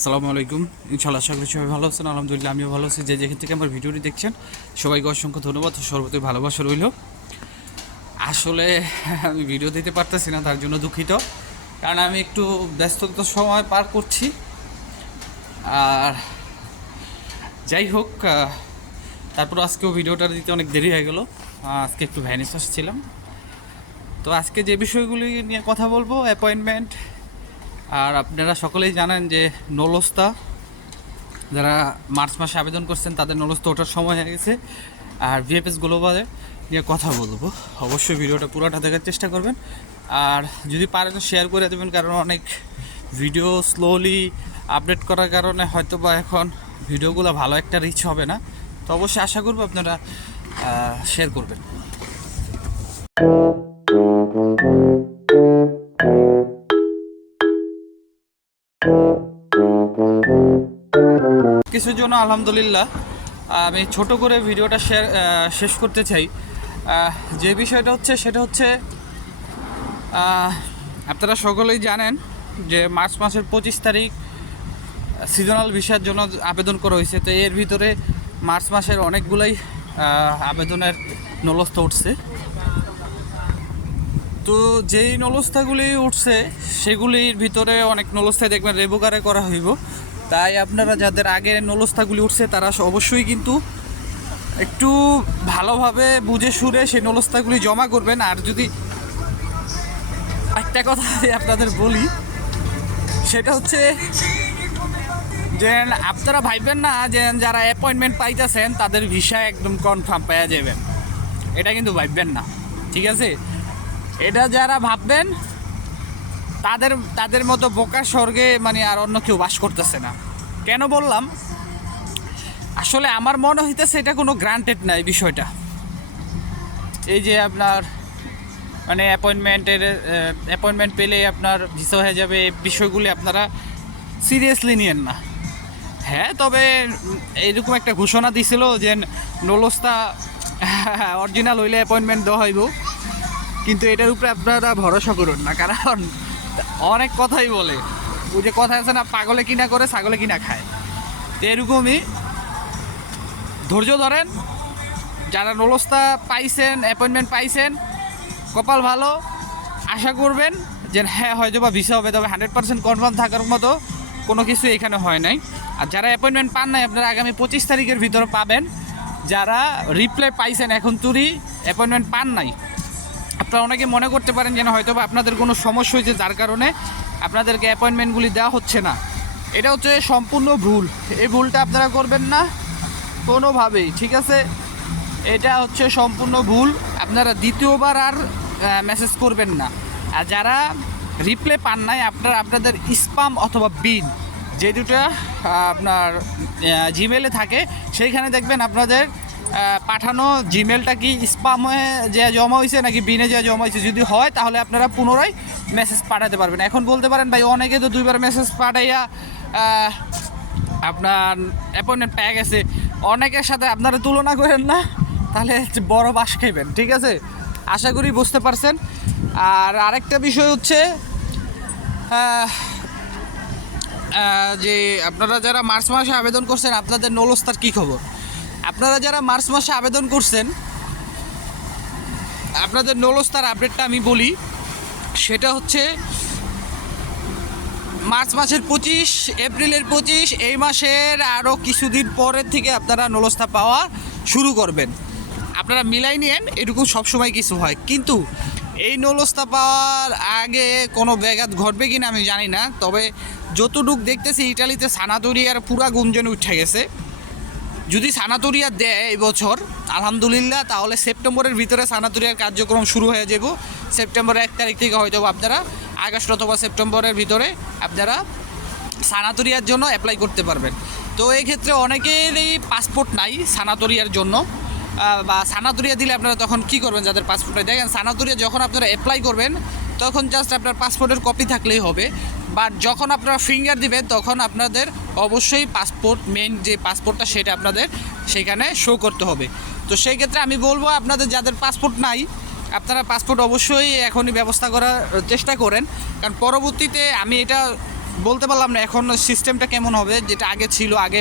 আসসালামু আলাইকুম। ইনশাআল্লাহ আশা করি সবাই ভালো আছেন। আলহামদুলিল্লাহ আমিও ভালো আছি। যে যেখান থেকে আমার ভিডিওটি দেখছেন সবাইকে অসংখ্য ধন্যবাদ ও সর্বতই ভালোবাসা রইল। আসলে আমি ভিডিও দিতে পারতেছি না, তার জন্য দুঃখিত, কারণ আমি একটু ব্যস্ততার সময় পার করছি। আর যাই হোক, তারপর আজকেও ভিডিওটা দিতে অনেক দেরি হয়ে গেল। আজকে একটু ভ্যানিস আসছিলাম। তো আজকে যে বিষয়গুলি নিয়ে কথা বলবো, অ্যাপয়েন্টমেন্ট, আর আপনারা সকলেই জানেন যে নলস্তা যারা মার্চ মাসে আবেদন করছেন তাদের নলস্তা ওঠার সময় হয়ে গেছে। আর ভিএফএস গ্লোবালে নিয়ে কথা বলবো। অবশ্যই ভিডিওটা পুরোটা দেখার চেষ্টা করবেন, আর যদি পারেন শেয়ার করে দেবেন, কারণ অনেক ভিডিও স্লোলি আপডেট করার কারণে হয়তো বা এখন ভিডিওগুলো ভালো একটা রিচ হবে না। তো অবশ্যই আশা করবো আপনারা শেয়ার করবেন। কিছুর জন্য আলহামদুলিল্লাহ আমি ছোট করে ভিডিওটা শেষ করতে চাই। যে বিষয়টা হচ্ছে সেটা হচ্ছে আপনারা সকলেই জানেন যে মার্চ মাসের 25 তারিখ সিজনাল ভিসার জন্য আবেদন করা হয়েছে। তো এর ভিতরে মার্চ মাসের অনেকগুলাই আবেদনের নলস্তা উঠছে। তো যেই নলস্তাগুলি উঠছে সেগুলির ভিতরে অনেক নলস্তায় দেখবেন রেবুকারে করা হইব। তাই আপনারা যাদের আগে নলস্তাগুলি উঠছে তারা অবশ্যই কিন্তু একটু ভালোভাবে বুঝে শুনে সেই নলস্তাগুলি জমা করবেন। আর যদি একটা কথা আপনাদের বলি, সেটা হচ্ছে যে আপনারা ভাববেন না যে যারা অ্যাপয়েন্টমেন্ট পাইতেছেন তাদের ভিসা একদম কনফার্ম পাওয়া যাবেন, এটা কিন্তু ভাববেন না, ঠিক আছে? এটা যারা ভাববেন তাদের মতো বোকার স্বর্গে মানে আর অন্য কেউ বাস করতেছে না। কেন বললাম, আসলে আমার মনে হইতেছে এটা কোনো গ্রান্টেড না এই বিষয়টা। এই যে আপনার মানে অ্যাপয়েন্টমেন্ট পেলে আপনার ভিসা হয়ে যাবে, এই বিষয়গুলি আপনারা সিরিয়াসলি নিয়েন না। হ্যাঁ, তবে এইরকম একটা ঘোষণা দিছিল যে নলস্তা অরিজিনাল হইলে অ্যাপয়েন্টমেন্ট দেওয়া হইব, কিন্তু এটার উপরে আপনারা ভরসা করুন না, কারণ অনেক কথাই বলে। ওই যে কথা আছে না, পাগলে কিনা করে ছাগলে কিনা খায়। তো এরকমই ধৈর্য ধরেন। যারা নলস্তা পাইছেন, অ্যাপয়েন্টমেন্ট পাইছেন, কপাল ভালো। আশা করবেন যে হ্যাঁ হয়তো বা ভিসা হবে, তবে 100% কনফার্ম থাকার মতো কোনো কিছু এখানে হয় নাই। আর যারা অ্যাপয়েন্টমেন্ট পান নাই, আপনারা আগামী 25 তারিখের ভিতরে পাবেন। যারা রিপ্লাই পাইছেন এখন তুরি অ্যাপয়েন্টমেন্ট পান নাই, আপনারা অনেকে মনে করতে পারেন যেন হয়তো বা আপনাদের কোনো সমস্যা হয়েছে যার কারণে আপনাদেরকে অ্যাপয়েন্টমেন্টগুলি দেওয়া হচ্ছে না। এটা হচ্ছে সম্পূর্ণ ভুল। এই ভুলটা আপনারা করবেন না কোনোভাবেই, ঠিক আছে? এটা হচ্ছে সম্পূর্ণ ভুল। আপনারা দ্বিতীয়বার আর মেসেজ করবেন না। আর যারা রিপ্লাই পান নাই, আপনাদের স্পাম অথবা বিন যে দুটো আপনার জিমেলে থাকে, সেইখানে দেখবেন আপনাদের পাঠানো জিমেলটা কি স্পামে যে জমা হয়েছে নাকি বিনে যে জমা হয়েছে। যদি হয় তাহলে আপনারা পুনরায় মেসেজ পাঠাতে পারবেন। এখন বলতে পারেন ভাই অনেকে তো 2বার মেসেজ পাঠাইয়া আপনার অ্যাপয়েন্টমেন্ট পেয়ে গেছে। অনেকের সাথে আপনারা তুলনা করেন না, তাহলে বড় বাস খাইবেন, ঠিক আছে? আশা করি বুঝতে পারছেন। আর আরেকটা বিষয় হচ্ছে যে আপনারা যারা মার্চ মাসে আবেদন করছেন আপনাদের নলস্তার কী খবর? আপনারা যারা মার্চ মাসে আবেদন করছেন আপনাদের নলস্তার আপডেটটা আমি বলি। সেটা হচ্ছে মার্চ মাসের 25, এপ্রিলের 25, এই মাসের আরও কিছুদিন পরের থেকে আপনারা নলস্তা পাওয়া শুরু করবেন। আপনারা মিলাই নিয়েন, এটুকু সবসময় কিছু হয়। কিন্তু এই নলস্তা পাওয়ার আগে কোনো ব্যাঘাত ঘটবে কি না আমি জানি না, তবে যতটুকু দেখতেছি ইটালিতে সানাতোরিয়ার পুরা গুঞ্জন উঠে গেছে। যদি সানাতোরিয়া দেয় এই বছর আলহামদুলিল্লাহ, তাহলে সেপ্টেম্বরের ভিতরে সানাতোরিয়ার কার্যক্রম শুরু হয়ে যাব। সেপ্টেম্বরের 1 তারিখ থেকে হয়তো আপনারা আগস্ট অথবা সেপ্টেম্বরের ভিতরে আপনারা সানাতোরিয়ার জন্য অ্যাপ্লাই করতে পারবেন। তো এই ক্ষেত্রে অনেকেরই পাসপোর্ট নাই সানাতোরিয়ার জন্য, বা সানাতোরিয়া দিলে আপনারা তখন কি করবেন? যাদের পাসপোর্ট নাই, দেখেন সানাতোরিয়া যখন আপনারা অ্যাপ্লাই করবেন তখন জাস্ট আপনার পাসপোর্টের কপি থাকলেই হবে। বাট যখন আপনারা ফিঙ্গার দিবেন তখন আপনাদের অবশ্যই পাসপোর্ট, মেইন যে পাসপোর্টটা সেটা আপনাদের সেখানে শো করতে হবে। তো সেই ক্ষেত্রে আমি বলবো আপনাদের যাদের পাসপোর্ট নাই আপনারা পাসপোর্ট অবশ্যই এখনই ব্যবস্থা করার চেষ্টা করেন, কারণ পরবর্তীতে আমি এটা বলতে পারলাম না এখন সিস্টেমটা কেমন হবে, যেটা আগে ছিল, আগে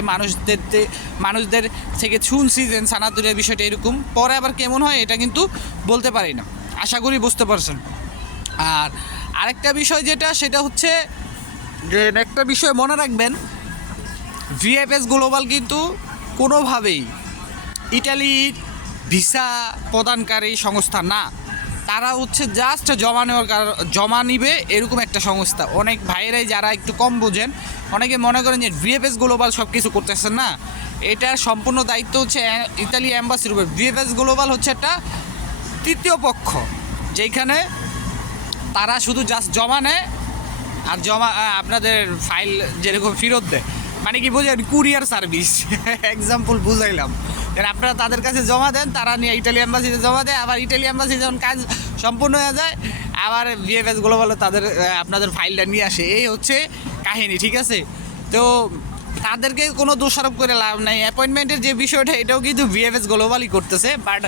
মানুষদের থেকে শুনছি যে সানাতুরের বিষয়টা এরকম, পরে আবার কেমন হয় এটা কিন্তু বলতে পারি না। আশা করি বুঝতে পারছেন। আর আরেকটা বিষয় যেটা, সেটা হচ্ছে যে একটা বিষয় মনে রাখবেন, ভিএফএস গ্লোবাল কিন্তু কোনোভাবেই ইটালির ভিসা প্রদানকারী সংস্থা না। তারা হচ্ছে জাস্ট জমা নিবে এরকম একটা সংস্থা। অনেক ভাইয়েরাই যারা একটু কম বোঝেন, অনেকে মনে করেন যে ভিএফএস গ্লোবাল সব কিছু করতেছেন না, এটার সম্পূর্ণ দায়িত্ব হচ্ছে ইতালি অ্যাম্বাসির উপর। ভিএফএস গ্লোবাল হচ্ছে একটা তৃতীয় পক্ষ, যেখানে তারা শুধু জাস্ট জমা নেয় আর আপনাদের ফাইল যেরকম ফেরত দেয়, মানে কি বোঝেন, কুরিয়ার সার্ভিস এক্সাম্পল বুঝাইলাম। আপনারা তাদের কাছে জমা দেন, তারা নিয়ে ইটালি অ্যাম্বাসিতে জমা দেয়, আবার ইটালি অ্যাম্বাসি যখন কাজ সম্পূর্ণ হয়ে যায় আবার ভিএফএস গ্লোবাল তাদের আপনাদের ফাইলটা নিয়ে আসে। এই হচ্ছে কাহিনী, ঠিক আছে? তো তাদেরকে কোনো দোষারোপ করে লাভ নাই। অ্যাপয়েন্টমেন্টের যে বিষয়টা, এটাও কিন্তু ভিএফএস গ্লোবালই করতেছে, বাট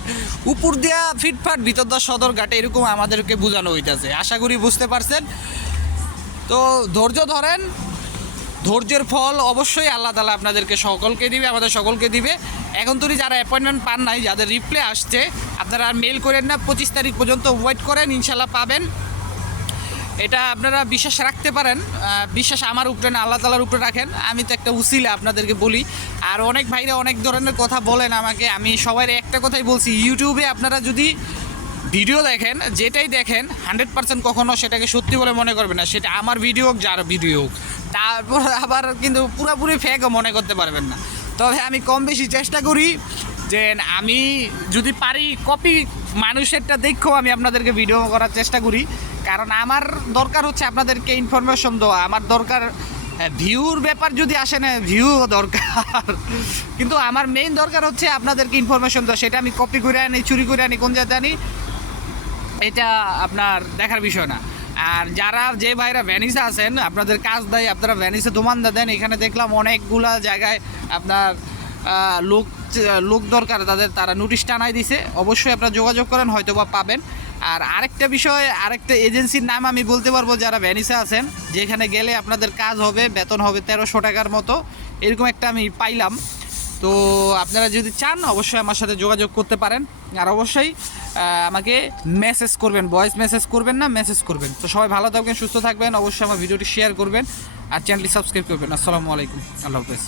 উপর দিয়া ফিটফাট ভিতর দা সদর ঘাটে এরকম আমাদেরকে বোঝানো হইতেছে। আশা করি বুঝতে পারছেন। তো ধৈর্য ধরেন, ধৈর্যের ফল অবশ্যই আল্লাহ তাআলা আপনাদেরকে সকলকে দিবে, আমাদের সকলকে দিবে। এখন তুই যারা অ্যাপয়েন্টমেন্ট পান নাই, যাদের রিপ্লাই আসছে, আপনারা আর মেল করেন না, 25 তারিখ পর্যন্ত ওয়েট করেন, ইনশাল্লাহ পাবেন। এটা আপনারা বিশ্বাস রাখতে পারেন। বিশ্বাস আমার উপরে না, আল্লাহ তাআলার উপরে রাখেন। আমি তো একটা উসিলা আপনাদেরকে বলি। আর অনেক ভাইরা অনেক ধরনের কথা বলেন আমাকে, আমি সবাই একটা কথাই বলছি, ইউটিউবে আপনারা যদি ভিডিও দেখেন, যেটাই দেখেন 100% কখনো সেটাকে সত্যি বলে মনে করবেন না। সেটা আমার ভিডিও হোক, যার ভিডিও হোক, তারপর আবার কিন্তু পুরোপুরি ফেকও মনে করতে পারবেন না। তবে আমি কম বেশি চেষ্টা করি যে আমি যদি পারি কপি মানুষেরটা দেখেও আমি আপনাদেরকে ভিডিও করার চেষ্টা করি, কারণ আমার দরকার হচ্ছে আপনাদেরকে ইনফরমেশন দেওয়া। আমার দরকার ভিউর ব্যাপার যদি আসে না, ভিউ দরকার, কিন্তু আমার মেইন দরকার হচ্ছে আপনাদেরকে ইনফরমেশন দেওয়া। সেটা আমি কপি করে আনি, চুরি করে আনি, কোন জায়গায় আনি, এটা আপনার দেখার বিষয় না। আর যারা যে ভাইরা ভ্যানিসে আছেন, আপনাদের কাজ দেয়, আপনারা ভ্যানিসে দোমান্দা দেন, এখানে দেখলাম অনেকগুলা জায়গায় আপনার লোক দরকার, তারা নোটিশ টানাই দিছে। অবশ্যই আপনারা যোগাযোগ করেন, হয়তো বা পাবেন। আর আরেকটা বিষয়, আরেকটা এজেন্সির নাম আমি বলতে পারবো, যারা ভ্যানিসে আছেন, যেখানে গেলে আপনাদের কাজ হবে, বেতন হবে 1300 টাকার মতো, এরকম একটা আমি পাইলাম। তো আপনারা যদি চান অবশ্যই আমার সাথে যোগাযোগ করতে পারেন। আর অবশ্যই আমাকে মেসেজ করবেন, ভয়েস মেসেজ করবেন না, মেসেজ করবেন। তো সবাই ভালো থাকবেন, সুস্থ থাকবেন, অবশ্যই আমার ভিডিওটি শেয়ার করবেন আর চ্যানেলটি সাবস্ক্রাইব করবেন। আসসালামু আলাইকুম, আল্লাহ হাফেজ।